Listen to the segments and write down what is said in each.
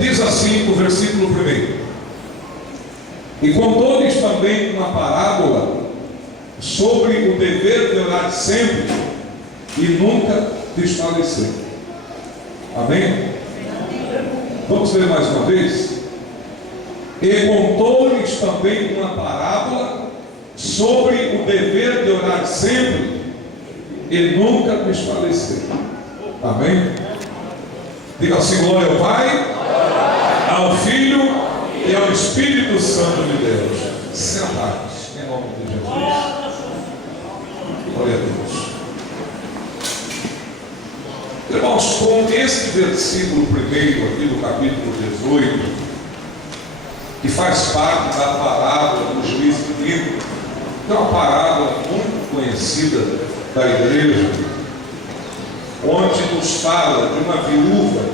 Diz assim o versículo 1: E contou-lhes também uma parábola sobre o dever de orar sempre e nunca desfalecer. Amém? Vamos ler mais uma vez? E contou-lhes também uma parábola sobre o dever de orar sempre e nunca desfalecer. Amém? Diga assim: glória ao Pai, ao Filho e ao Espírito Santo de Deus. Sentados, em nome de Jesus. Glória a Deus. Irmãos, com esse versículo primeiro aqui do capítulo 18, que faz parte da parábola do juiz iníquo, que é uma parábola muito conhecida da igreja, onde nos fala de uma viúva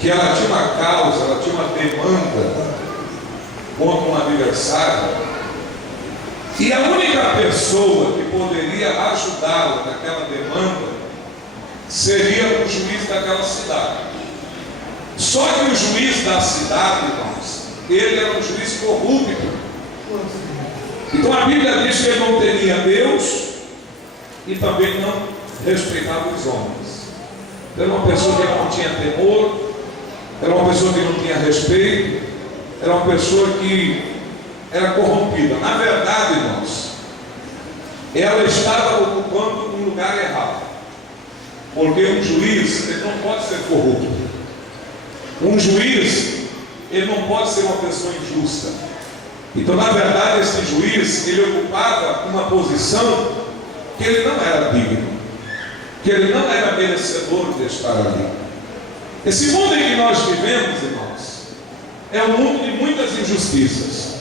que ela tinha uma causa, ela tinha uma demanda contra um adversário, e a única pessoa que poderia ajudá-la naquela demanda seria o juiz daquela cidade. Só que o juiz da cidade, irmãos, ele era um juiz corrupto. Então a Bíblia diz que ele não temia Deus e também não respeitava os homens. Era uma pessoa que não tinha temor, era uma pessoa que não tinha respeito, era uma pessoa que era corrompida. Na verdade, irmãos, ela estava ocupando um lugar errado, porque um juiz, ele não pode ser corrupto. Um juiz, ele não pode ser uma pessoa injusta. Então, na verdade, esse juiz, ele ocupava uma posição que ele não era digno, que ele não era merecedor de estar ali. Esse mundo em que nós vivemos, irmãos, é um mundo de muitas injustiças.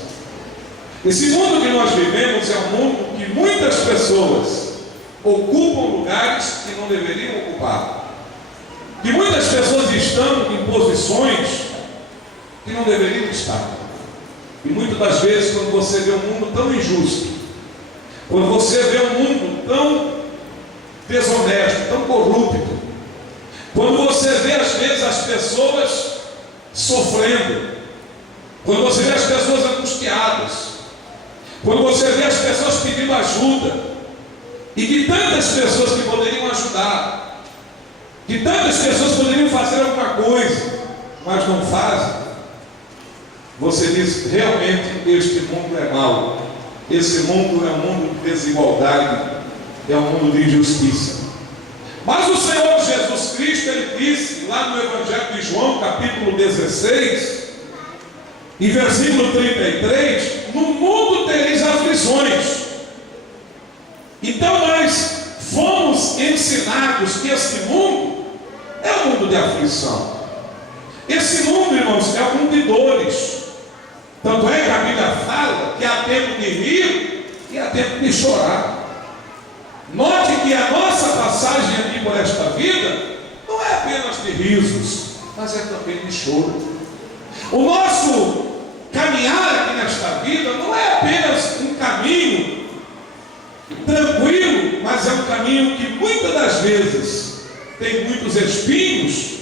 Esse mundo que nós vivemos é um mundo que muitas pessoas ocupam lugares que não deveriam ocupar, que muitas pessoas estão em posições que não deveriam estar. E muitas das vezes, quando você vê um mundo tão injusto, quando você vê um mundo tão desonesto, tão corrupto, quando você vê às vezes as pessoas sofrendo, quando você vê as pessoas angustiadas, quando você vê as pessoas pedindo ajuda, e que tantas pessoas que poderiam ajudar, que tantas pessoas poderiam fazer alguma coisa, mas não fazem, você diz: realmente este mundo é mau. Esse mundo é um mundo de desigualdade, é um mundo de injustiça. Mas o Senhor Jesus Cristo, ele disse lá no Evangelho de João, capítulo 16, e versículo 33: no mundo tereis aflições. Então nós fomos ensinados que este mundo é um mundo de aflição. Esse mundo, irmãos, é um mundo de dores. Tanto é que a Bíblia fala que há tempo de rir e há tempo de chorar. Note que a nossa passagem aqui por esta vida não é apenas de risos, mas é também de choro. O nosso caminhar aqui nesta vida não é apenas um caminho tranquilo, mas é um caminho que muitas das vezes tem muitos espinhos,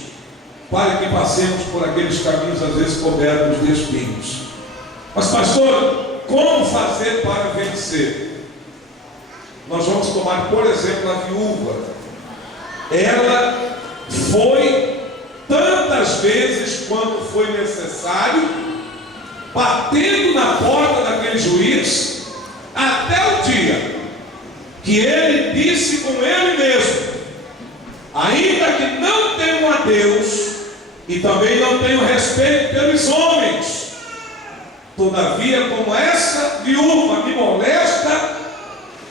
para que passemos por aqueles caminhos às vezes cobertos de espinhos. Mas pastor, como fazer para vencer? Nós vamos tomar, por exemplo, a viúva. Ela foi tantas vezes quanto foi necessário, batendo na porta daquele juiz, até o dia que ele disse com ele mesmo: ainda que não tenham a Deus e também não tenham respeito pelos homens, todavia, como essa viúva me molesta,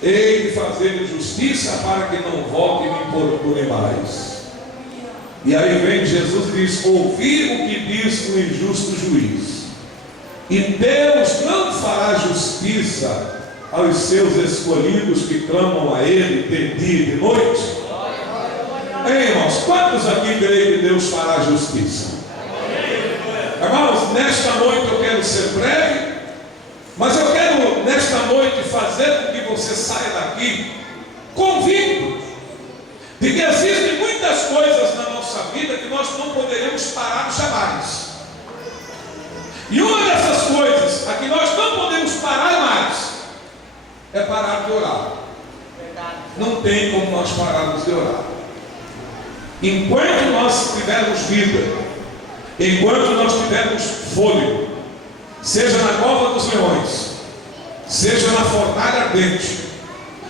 hei de fazer justiça para que não volte e me importune mais. E aí vem Jesus e diz: ouvi o que diz o injusto juiz. E Deus não fará justiça aos seus escolhidos que clamam a Ele de dia e de noite? Ei, irmãos, quantos aqui creem que Deus fará justiça? Irmãos, nesta noite eu quero ser breve, mas eu quero nesta noite fazer com que você saia daqui convicto de que existem muitas coisas na nossa vida que nós não poderemos parar jamais. é parar de orar. Não tem como nós pararmos de orar. Enquanto nós tivermos vida, enquanto nós tivermos fôlego, seja na cova dos leões, seja na fornalha ardente,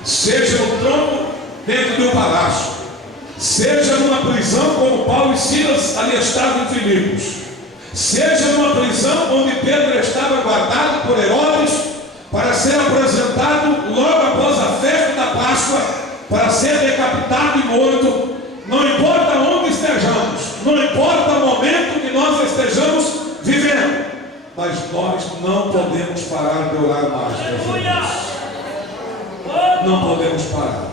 seja no trono dentro de um palácio, seja numa prisão como Paulo e Silas ali estavam em Filipos, seja numa prisão onde Pedro estava guardado por Herodes para ser apresentado logo após a festa da Páscoa, para ser decapitado e morto. Não importa onde estejamos, não importa o momento que nós estejamos vivendo, mas nós não podemos parar de orar mais, meus irmãos. Não podemos parar.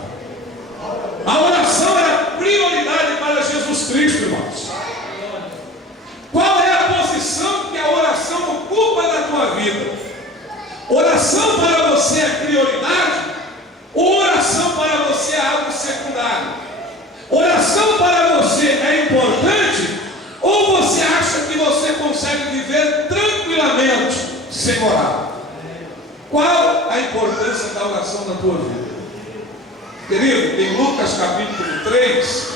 A oração era prioridade para Jesus Cristo, irmãos. Qual é a posição que a oração ocupa na tua vida? Oração para você é prioridade? Ou oração para você é algo secundário? Oração para você é importante? Ou você acha que você consegue viver tranquilamente sem orar? Qual a importância da oração na tua vida? Querido, em Lucas capítulo 3,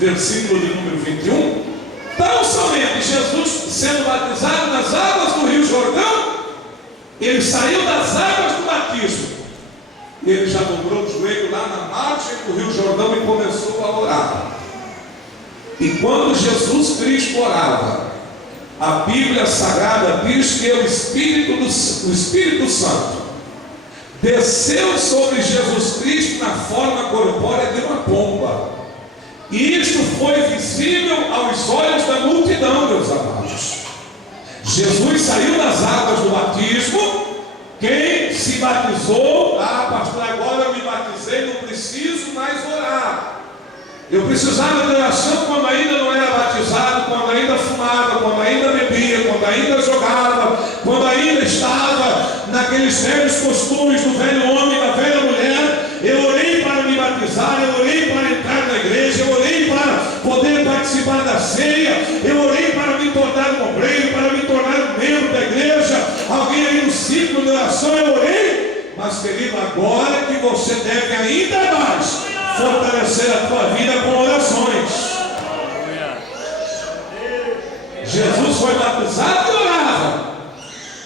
versículo de número 21, tão somente Jesus sendo batizado nas águas do Rio Jordão, ele saiu das águas do batismo. Ele já dobrou o joelho lá na margem do Rio Jordão e começou a orar. E quando Jesus Cristo orava, a Bíblia Sagrada diz que o Espírito Santo desceu sobre Jesus Cristo na forma corpórea de uma pomba. E isto foi visível aos olhos da multidão, meus amados. Jesus saiu das águas do batismo. Quem se batizou, pastor, agora eu me batizei, não preciso mais orar. Eu precisava de oração quando ainda não era batizado, quando ainda fumava, quando ainda bebia, quando ainda jogava, quando ainda estava naqueles velhos costumes do velho homem, da velha mulher. Eu orei para me batizar, eu orei para entrar na igreja, eu orei para poder participar da ceia, eu orei para me tornar um obreiro, para me tornar um membro da igreja. Alguém aí no ciclo de oração, eu orei. Mas querido, agora que você deve ainda mais fortalecer a tua vida com orações. Jesus foi batizado e orava,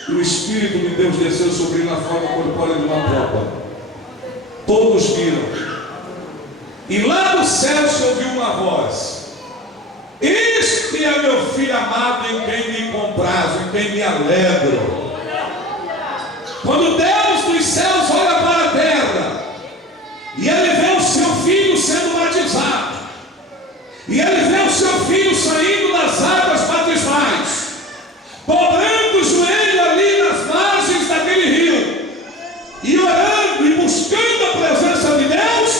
e o Espírito de Deus desceu sobre ele na forma corpórea de uma pomba. Todos viram, e lá do céu se ouviu uma voz: este é meu filho amado, em quem me comprazo, em quem me alegro. Quando Deus dos céus olha para a terra e ele vê o seu filho sendo batizado, e ele vê o seu filho saindo das águas batismais, dobrando o joelho ali nas margens daquele rio, e orando e buscando a presença de Deus,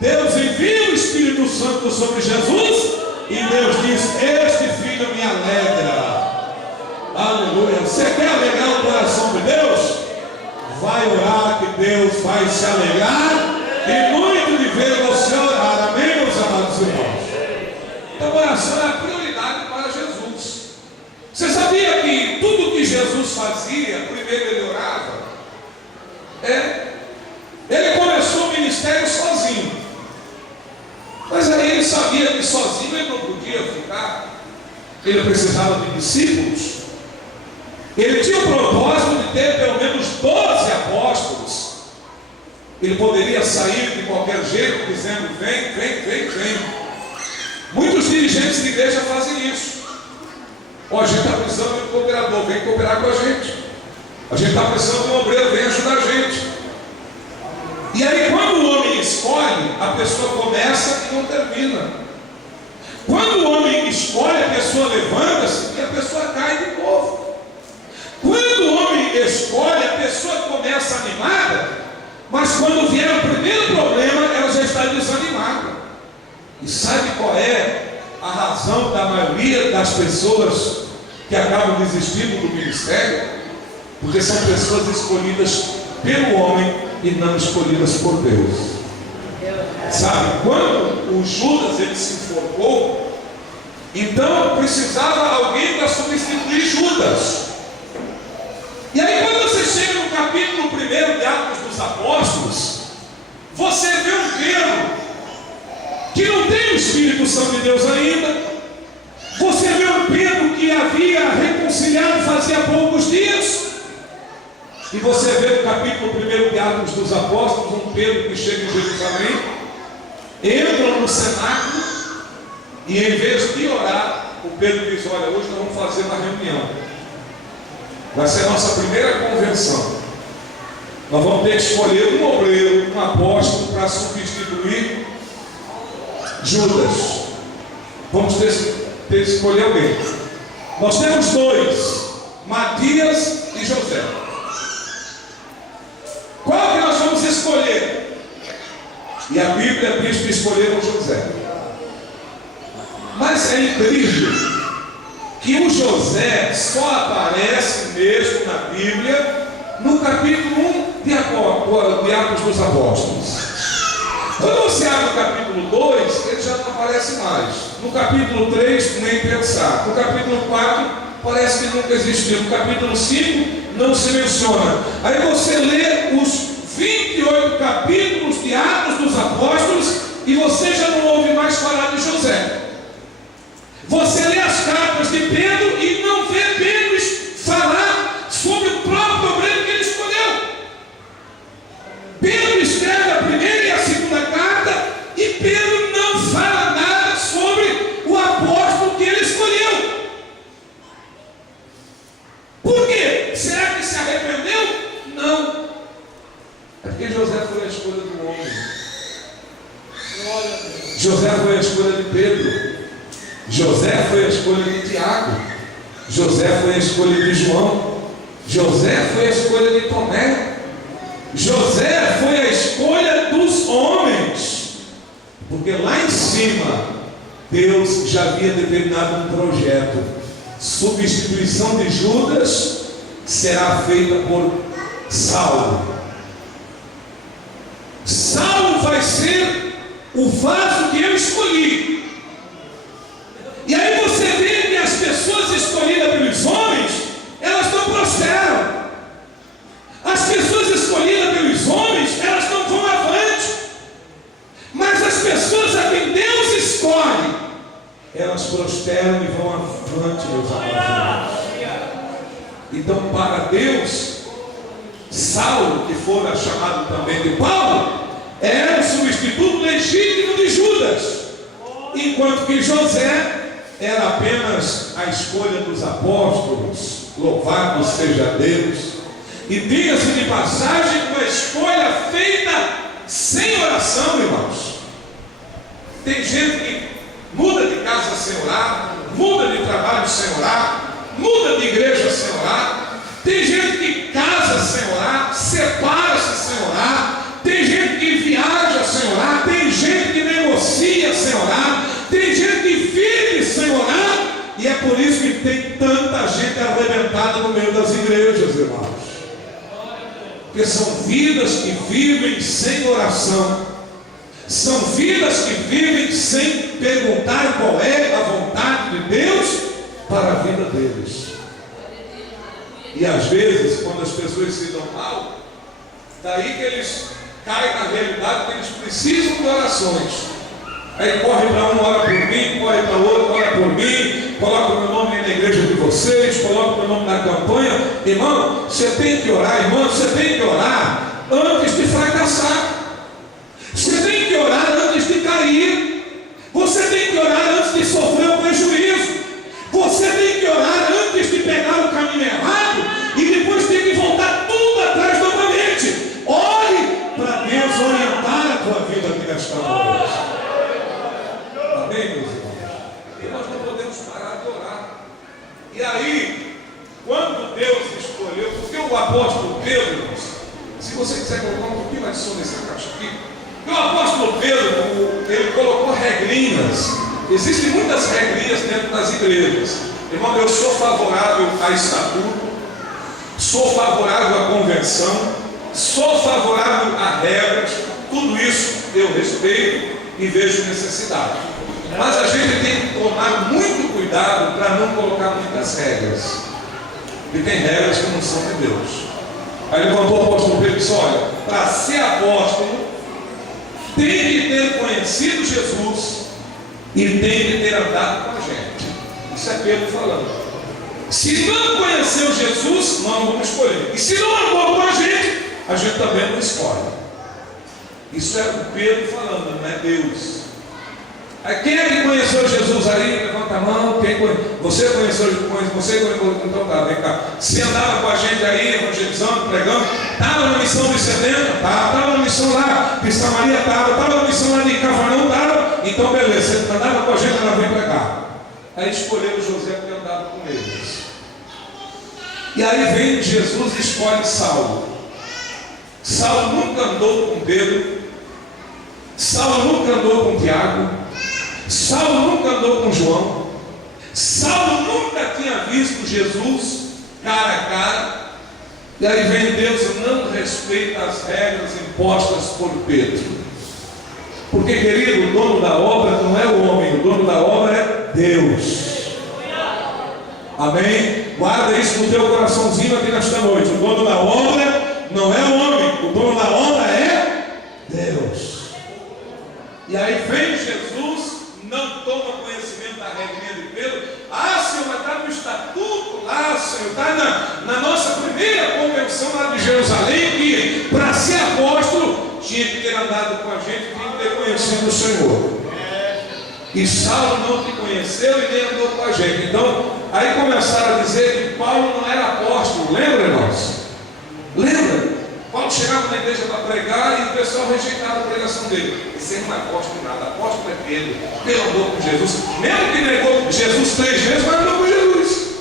Deus envia o Espírito Santo sobre Jesus, e Deus diz: este filho me alegra. Aleluia. Você quer alegrar o coração de Deus? Vai orar, que Deus vai se alegrar e muito de ver você orar. Amém, meus amados irmãos? Então a oração é a prioridade para Jesus. Você sabia que tudo que Jesus fazia, primeiro ele orava? Ele começou o ministério sozinho, mas aí ele sabia que sozinho ele não podia ficar. Ele precisava de discípulos. Ele tinha o propósito de ter pelo menos 12 apóstolos. Ele poderia sair de qualquer jeito dizendo: vem, vem, vem, vem. Muitos dirigentes de igreja fazem isso. A gente está precisando de um cooperador, vem cooperar com a gente. A gente está precisando de um obreiro, vem ajudar a gente. E aí quando o homem escolhe, a pessoa começa e não termina. Quando o homem escolhe, a pessoa levanta-se e a pessoa cai de novo. Quando o homem escolhe, a pessoa começa animada, mas quando vier o primeiro problema, ela já está desanimada. E sabe qual é a razão da maioria das pessoas que acabam desistindo do ministério? Porque são pessoas escolhidas pelo homem e não escolhidas por Deus. Sabe, quando o Judas ele se enforcou, então precisava alguém para substituir Judas. E aí quando você chega no capítulo 1 de Atos dos Apóstolos, você vê um Pedro que não tem o Espírito Santo de Deus ainda. Você vê um Pedro que havia reconciliado fazia poucos dias. E você vê no capítulo 1 de Atos dos Apóstolos, um Pedro que chega em Jerusalém, entra no cenáculo, e em vez de orar, o Pedro diz: olha, hoje nós vamos fazer uma reunião. Vai ser a nossa primeira convenção. Nós vamos ter que escolher um obreiro, um apóstolo, para substituir Judas. Vamos ter que escolher alguém. Nós temos dois, Matias e José. Qual que nós vamos escolher? E a Bíblia diz que escolheram José. Mas é incrível que o José só aparece mesmo na Bíblia no capítulo 1 de Atos dos Apóstolos. Quando você abre o capítulo 2, ele já não aparece mais. No capítulo 3, nem pensar. No capítulo 4, parece que nunca existiu. No capítulo 5, não se menciona. Aí você lê os 28 capítulos de Atos dos Apóstolos e você já não ouve mais falar de José. Você lê as cartas de Pedro e não vê Pedro falar sobre o próprio obreiro que ele escolheu. Pedro escreve a primeira e a segunda carta e Pedro não fala nada sobre o apóstolo que ele escolheu. Por quê? Será que se arrependeu? Não. É porque José foi a escolha do homem. José foi a escolha de Pedro. José foi a escolha de Tiago. José foi a escolha de João. José foi a escolha de Tomé. José foi a escolha dos homens. Porque lá em cima Deus já havia determinado um projeto. Substituição de Judas será feita por Saulo. Saulo vai ser o vaso que eu escolhi. E aí você vê que as pessoas escolhidas pelos homens, elas não prosperam. As pessoas escolhidas pelos homens, elas não vão avante. Mas as pessoas a quem Deus escolhe, elas prosperam e vão avante, meus amados. Então, para Deus, Saulo, que fora chamado também de Paulo, era o substituto legítimo de Judas, enquanto que José era apenas a escolha dos apóstolos. Louvado seja Deus. E diga-se de passagem, uma escolha feita sem oração, irmãos. Tem gente que muda de casa sem orar, muda de trabalho sem orar, muda de igreja sem orar. Tem gente que casa sem orar, separa-se sem orar. Tem gente que viaja sem orar. Tem gente que negocia sem orar. Tem gente que vive sem orar. E é por isso que tem tanta gente arrebentada no meio das igrejas, irmãos. Porque são vidas que vivem sem oração. São vidas que vivem sem perguntar qual é a vontade de Deus para a vida deles. E às vezes, quando as pessoas se dão mal, daí que eles caem na realidade que eles precisam de orações. Aí corre para um, ora por mim, corre para outro, ora por mim, coloca o meu nome na igreja de vocês, coloca o meu nome na campanha. Irmão, você tem que orar, irmão, você tem que orar antes de fracassar. Você tem que orar antes de cair. Você tem que orar antes de sofrer um prejuízo. Você tem que orar antes de pegar o caminho errado e depois ter que voltar tudo atrás novamente. Ore para Deus orientar a tua vida aqui nesta noite. Amém, meus irmãos? E nós não podemos parar de orar. E aí, quando Deus escolheu, porque o apóstolo Pedro, se você quiser colocar um pouquinho mais de som nessa caixa aqui, o apóstolo Pedro, ele colocou regrinhas. Existem muitas regrinhas dentro das igrejas. Irmão, eu sou favorável a estatuto, sou favorável à convenção, sou favorável a regras, tudo isso eu respeito e vejo necessidade. Mas a gente tem que tomar muito cuidado para não colocar muitas regras. E tem regras que não são de Deus. Aí levantou o apóstolo Pedro e disse: olha, para ser apóstolo, tem que ter conhecido Jesus e tem que ter andado com a gente. Isso é Pedro falando. Se não conheceu Jesus, nós não vamos escolher. E se não andou com a gente também não escolhe. Isso é o Pedro falando, não é Deus. Aí, quem é que conheceu Jesus aí? Levanta a mão. Você conheceu Jesus? Então tá, vem cá. Se andava com a gente aí, evangelizando, pregando, estava na missão de 70? Estava na missão lá de Samaria, estava na missão lá de Cafarnaum, estava. Então beleza, você andava com a gente, ela vem para cá. Aí escolheram José porque andava com eles. E aí vem Jesus e escolhe Saulo. Saulo nunca andou com Pedro. Saulo nunca andou com Tiago. Saulo nunca andou com João. Saulo nunca tinha visto Jesus cara a cara. E aí vem Deus e não respeita as regras impostas por Pedro. Porque, querido, o dono da obra não é o homem, o dono da obra é Deus. Amém? Guarda isso no teu coraçãozinho aqui nesta noite. O dono da obra não é o homem, o dono da obra é Deus. E aí vem Jesus, não toma conhecimento da regrinha de Pedro. Ah, Senhor, mas está no estatuto lá, Senhor, está na nossa primeira convenção lá de Jerusalém, que para ser apóstolo tinha que ter andado com a gente, tinha que ter conhecido o Senhor. E Saulo não te conheceu e nem andou com a gente. Então, aí começaram a dizer que Paulo não era apóstolo. Lembra, irmãos? Lembra? Paulo chegava na igreja para pregar e o pessoal rejeitava a pregação dele. Esse não é apóstolo nada. Apóstolo é Pedro. Pedro andou com Jesus. Mesmo que negou Jesus 3 vezes, mas andou com Jesus.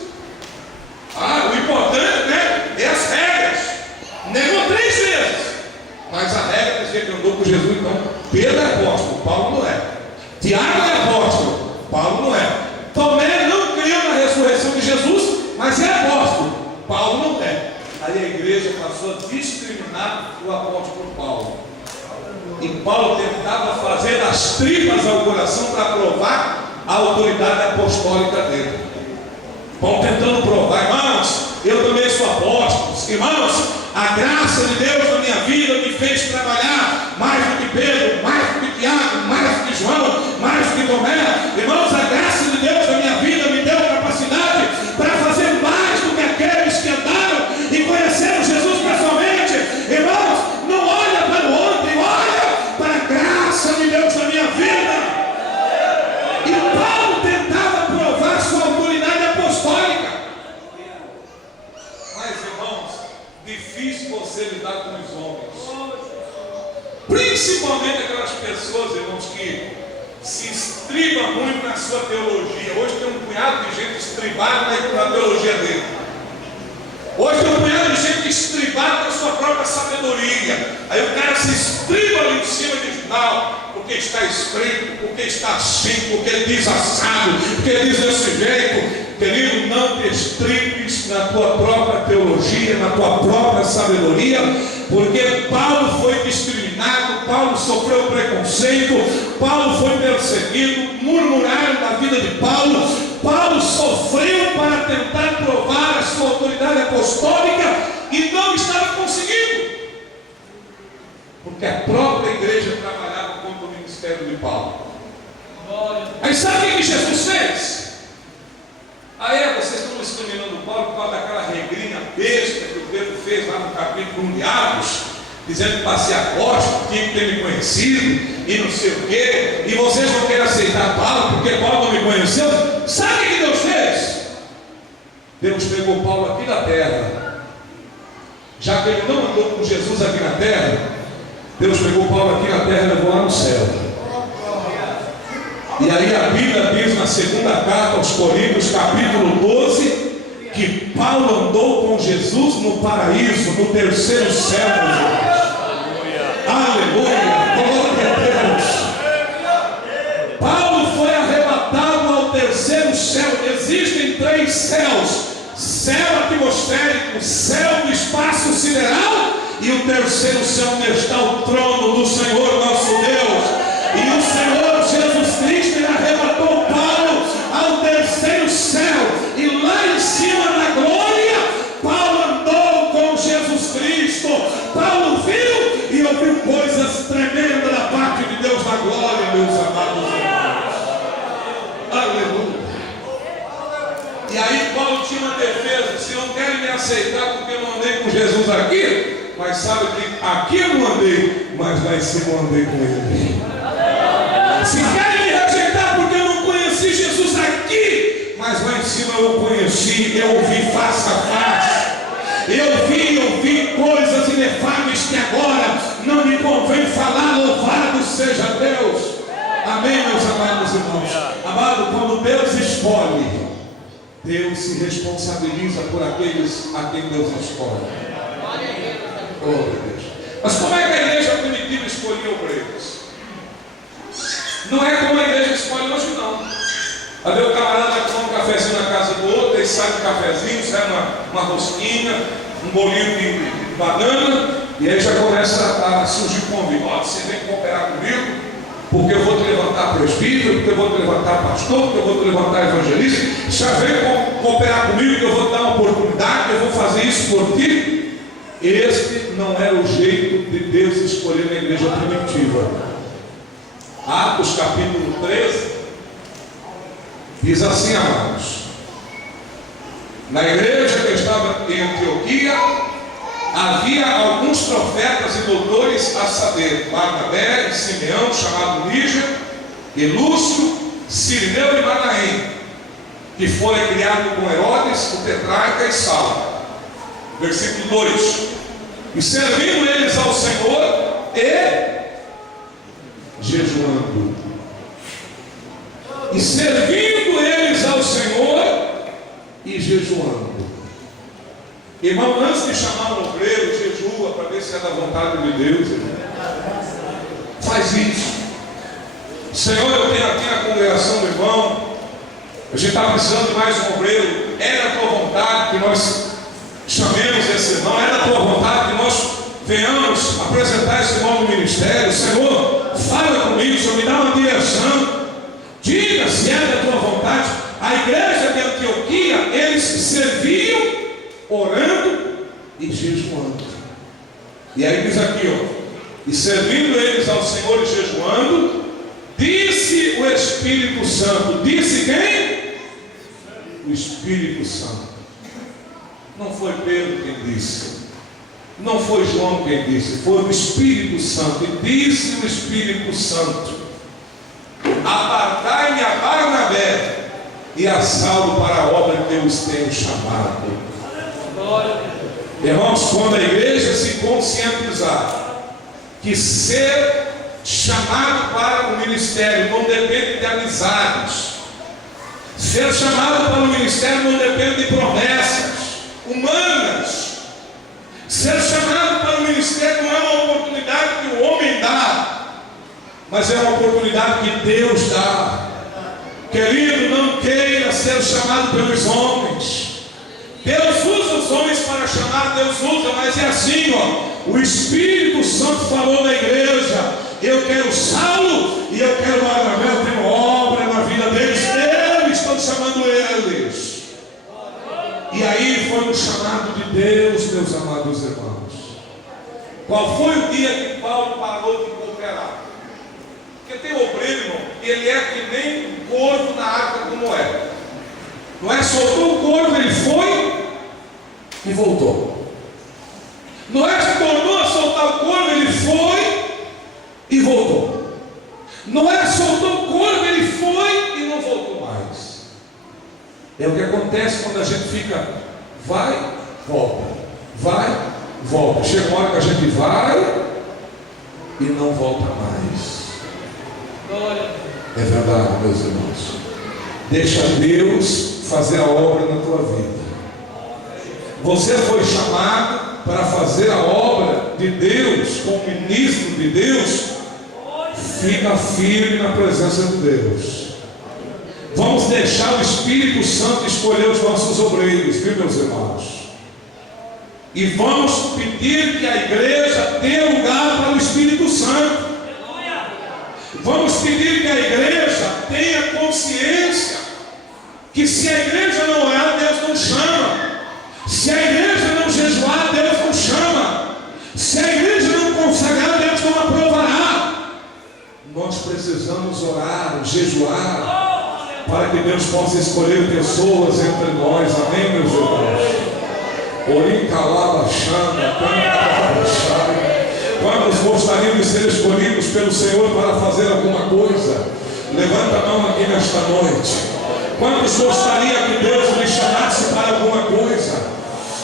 O importante, né, é as regras. Negou 3 vezes. Mas a regra dizia que andou com Jesus. Então, Pedro é apóstolo, Paulo não é. Tiago é apóstolo, Paulo não é. Tomé não creu na ressurreição de Jesus, mas é apóstolo, Paulo não é. Aí a igreja passou a discriminar o apóstolo Paulo. E Paulo tentava fazer das tripas ao coração para provar a autoridade apostólica dele. Paulo tentando provar: irmãos, eu também sou apóstolo. Irmãos, a graça de Deus na minha vida me fez trabalhar mais do que Pedro, mais do que Tiago, mais do que João, mais do que Tomé. Irmãos, a graça de Deus na minha vida me deu capacidade para fazer mais do que aqueles que andaram e conheceram Jesus pessoalmente. Irmãos, não olha para o ontem, olha para a graça de Deus na minha vida. E Paulo tentava provar sua autoridade apostólica. Mas, irmãos, difícil você lidar com os homens, principalmente aquelas pessoas, irmãos, que se estribam muito na sua teologia. Hoje tem um punhado de gente estribada na teologia dele. Hoje tem um punhado de gente estribada na sua própria sabedoria. Aí o cara se estriba ali em cima de final, porque está escrito, porque está assim, porque ele diz assado, porque ele diz desse jeito. Querido, não te estribes na tua própria teologia, na tua própria sabedoria, porque Paulo foi discriminado, Paulo sofreu preconceito, Paulo foi perseguido, murmuraram da vida de Paulo, Paulo sofreu para tentar provar a sua autoridade apostólica e não estava conseguindo, porque a própria igreja trabalhava contra o ministério de Paulo. Aí sabe o que Jesus fez? Vocês estão discriminando Paulo por causa daquela regrinha besta que o Pedro fez lá no capítulo 1 de Atos, dizendo que para ser apóstolo tinha que ter me conhecido e não sei o quê, e vocês não querem aceitar Paulo porque Paulo não me conheceu. Sabe o que Deus fez? Deus pegou Paulo aqui na terra, já que ele não andou com Jesus aqui na terra. Deus pegou Paulo aqui na terra e levou lá no céu. E aí a Bíblia diz na segunda carta aos Coríntios, capítulo 12, que Paulo andou com Jesus no paraíso, no terceiro céu. Aleluia! Glória a Deus! Paulo foi arrebatado ao terceiro céu. Existem 3 céus: céu atmosférico, céu do espaço sideral, e o terceiro céu onde está o trono do Senhor nosso Deus. E o Senhor Jesus Cristo, ele arrebatou Paulo ao terceiro céu, e lá em cima na glória, Paulo andou com Jesus Cristo. E aí Paulo tinha uma defesa: se não querem me aceitar porque eu não andei com Jesus aqui, mas sabe que aqui eu não andei, mas lá em cima eu andei com ele. Se querem me rejeitar porque eu não conheci Jesus aqui, mas lá em cima eu o conheci, eu o vi face a face. Eu vi coisas inefáveis que agora não me convém falar. Louvado seja Deus. Amém, meus amados irmãos. Amado, quando Deus escolhe, Deus se responsabiliza por aqueles a quem Deus escolhe. Oh, Deus. Mas como é que a igreja primitiva escolhia obreiros? Não é como a igreja escolhe hoje, não. Aí o camarada toma um cafezinho na casa do outro, ele sai um cafezinho, sai uma rosquinha, um bolinho de banana, e aí já começa a surgir convite. Ó, você vem cooperar comigo, porque eu vou te levantar presbítero, porque eu vou te levantar pastor, porque eu vou te levantar evangelista. Já vem cooperar comigo, que eu vou te dar uma oportunidade, que eu vou fazer isso por ti. Este não era o jeito de Deus escolher na igreja primitiva. Atos capítulo 13 diz assim, amados: na igreja que estava em Antioquia havia alguns profetas e doutores, a saber, Barnabé e Simeão, chamado Níger, e Lúcio, Cirineu e Manaém, que foi criado com Herodes, o tetrarca, e Saulo. Versículo 2: e servindo eles ao Senhor e jejuando. E servindo eles ao Senhor e jejuando. Irmão, antes de chamar um obreiro, jejua para ver se é da vontade de Deus. Irmão. Faz isso. Senhor, eu tenho aqui na congregação do irmão, a gente está precisando de mais um obreiro. É da tua vontade que nós chamemos esse irmão, é da tua vontade que nós venhamos apresentar esse irmão no ministério. Senhor, fala comigo, Senhor, me dá uma direção. Diga se é da tua vontade. A igreja de Antioquia, eles serviam orando e jejuando. E aí diz aqui, ó: e servindo eles ao Senhor e jejuando, disse o Espírito Santo. Disse quem? O Espírito Santo. Não foi Pedro quem disse, não foi João quem disse, foi o Espírito Santo. E disse o Espírito Santo: apartai-me a Barnabé e a Saulo para a obra que eu os tenho chamado. Irmãos, quando a igreja se conscientizar que ser chamado para o ministério não depende de amizades, ser chamado para o ministério não depende de promessas humanas, ser chamado para o ministério não é uma oportunidade que o homem dá, mas é uma oportunidade que Deus dá. Querido, não queira ser chamado pelos homens. Deus usa os homens para chamar, Deus usa, mas é assim, ó. O Espírito Santo falou na igreja: eu quero Saulo e eu quero Barnabé, eu tenho obra na vida deles, eu estou chamando eles. E aí foi um chamado de Deus, meus amados irmãos. Qual foi o dia que Paulo parou de cooperar? Porque tem obreiro, irmão, e ele é que nem um corvo na arca como é. Não é? Soltou o corvo, ele foi e voltou. Não é que tornou a soltar o corvo, ele foi e voltou. Não é que soltou o corvo, ele foi e não voltou mais. É o que acontece quando a gente fica, vai, volta, vai, volta. Chega uma hora que a gente vai e não volta mais. É verdade, meus irmãos. Deixa Deus fazer a obra na tua vida. Você foi chamado para fazer a obra de Deus, como ministro de Deus. Fica firme na presença de Deus. Vamos deixar o Espírito Santo escolher os nossos obreiros, viu, meus irmãos? E vamos pedir que a igreja dê lugar para o Espírito Santo. Vamos pedir que a igreja tenha consciência que se a igreja não orar, Deus não chama. Se a igreja não jejuar, Deus não chama. Se a igreja não consagrar, Deus não aprovará. Nós precisamos orar, jejuar, para que Deus possa escolher pessoas entre nós, amém, meus irmãos? Quantos gostariam de ser escolhidos pelo Senhor para fazer alguma coisa? Levanta a mão aqui nesta noite. Quantos gostariam que Deus lhe chamasse para alguma coisa?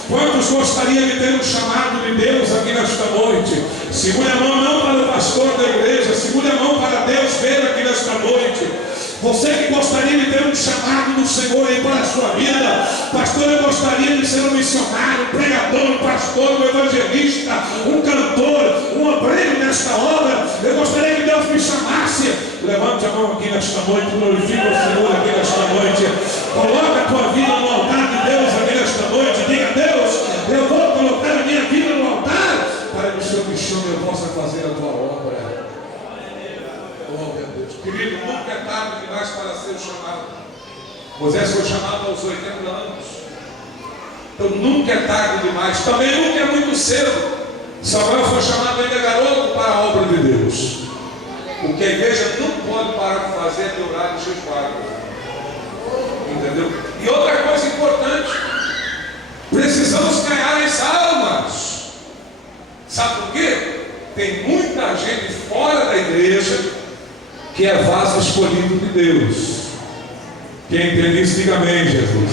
Quantos gostariam de ter um chamado de Deus aqui nesta noite? Segure a mão não para o pastor da igreja, segure a mão para Deus ver aqui nesta noite. Você que gostaria de ter um chamado do Senhor aí para a sua vida, pastor, eu gostaria de ser um missionário, um pregador, um pastor, um evangelista, um cantor, um obreiro nesta obra. Eu gostaria que Deus me chamasse. Levante a mão aqui nesta noite, glorifica o Senhor aqui nesta noite. Coloca a tua vida no altar de Deus aqui nesta noite. Diga: Deus, eu vou colocar a minha vida no altar para que o Senhor me chame e eu possa fazer a tua obra. Oh, meu Deus. Querido, nunca é tarde demais para ser chamado. Moisés foi chamado aos 80 anos. Então nunca é tarde demais. Também nunca é muito cedo. Samuel foi chamado ainda garoto para a obra de Deus. O que a igreja não pode parar de fazer é de orar e jejuar. Entendeu? E outra coisa importante: precisamos ganhar as almas. Sabe por quê? Tem muita gente fora da igreja que é vaso escolhido de Deus. Quem entende isso, diga amém, Jesus.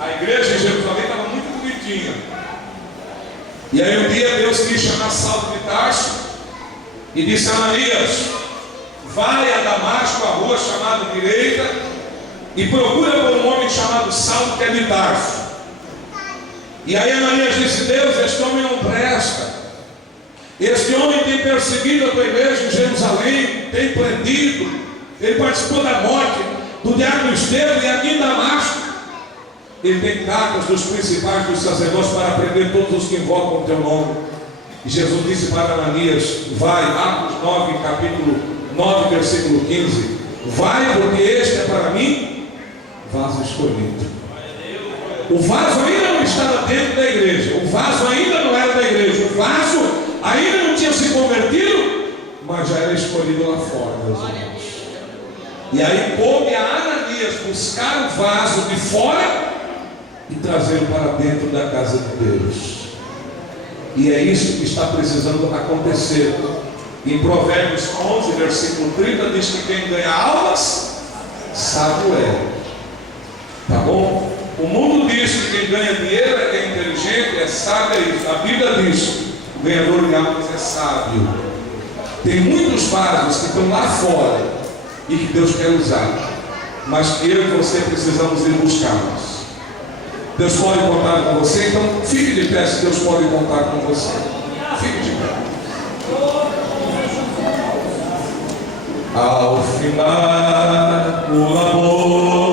A igreja em Jerusalém estava muito bonitinha. E aí um dia Deus quis chamar Saulo de Tarso e disse a Ananias: vai a Damasco, a rua chamada direita, e procura por um homem chamado Saulo, que é de Tarso. E aí Ananias disse: Deus, este homem não presta. Este homem tem perseguido a tua igreja em Jerusalém, tem prendido, ele participou da morte do diácono Estevão, e aqui em Damasco ele tem cartas dos principais dos sacerdotes para prender todos os que invocam o teu nome. E Jesus disse para Ananias: vai, Atos 9, capítulo 9, versículo 15: vai, porque este é para mim vaso escolhido. O vaso ainda não estava dentro da igreja, o vaso ainda não era da igreja, o vaso ainda não tinha se convertido, mas já era escolhido lá fora, meus irmãos. E aí coube a Ananias buscar o vaso de fora e trazê-lo para dentro da casa de Deus. E é isso que está precisando acontecer. Em Provérbios 11, versículo 30, diz que quem ganha almas, sábio é. Tá bom? O mundo diz que quem ganha dinheiro é quem é inteligente, é sábio, é isso. A Bíblia diz: o ganhador de almas é sábio. Tem muitos vasos que estão lá fora e que Deus quer usar, mas que eu e você precisamos ir buscá-los. Deus pode contar com você, então fique de pé se Deus pode contar com você. Fique de pé. Ao final, o labor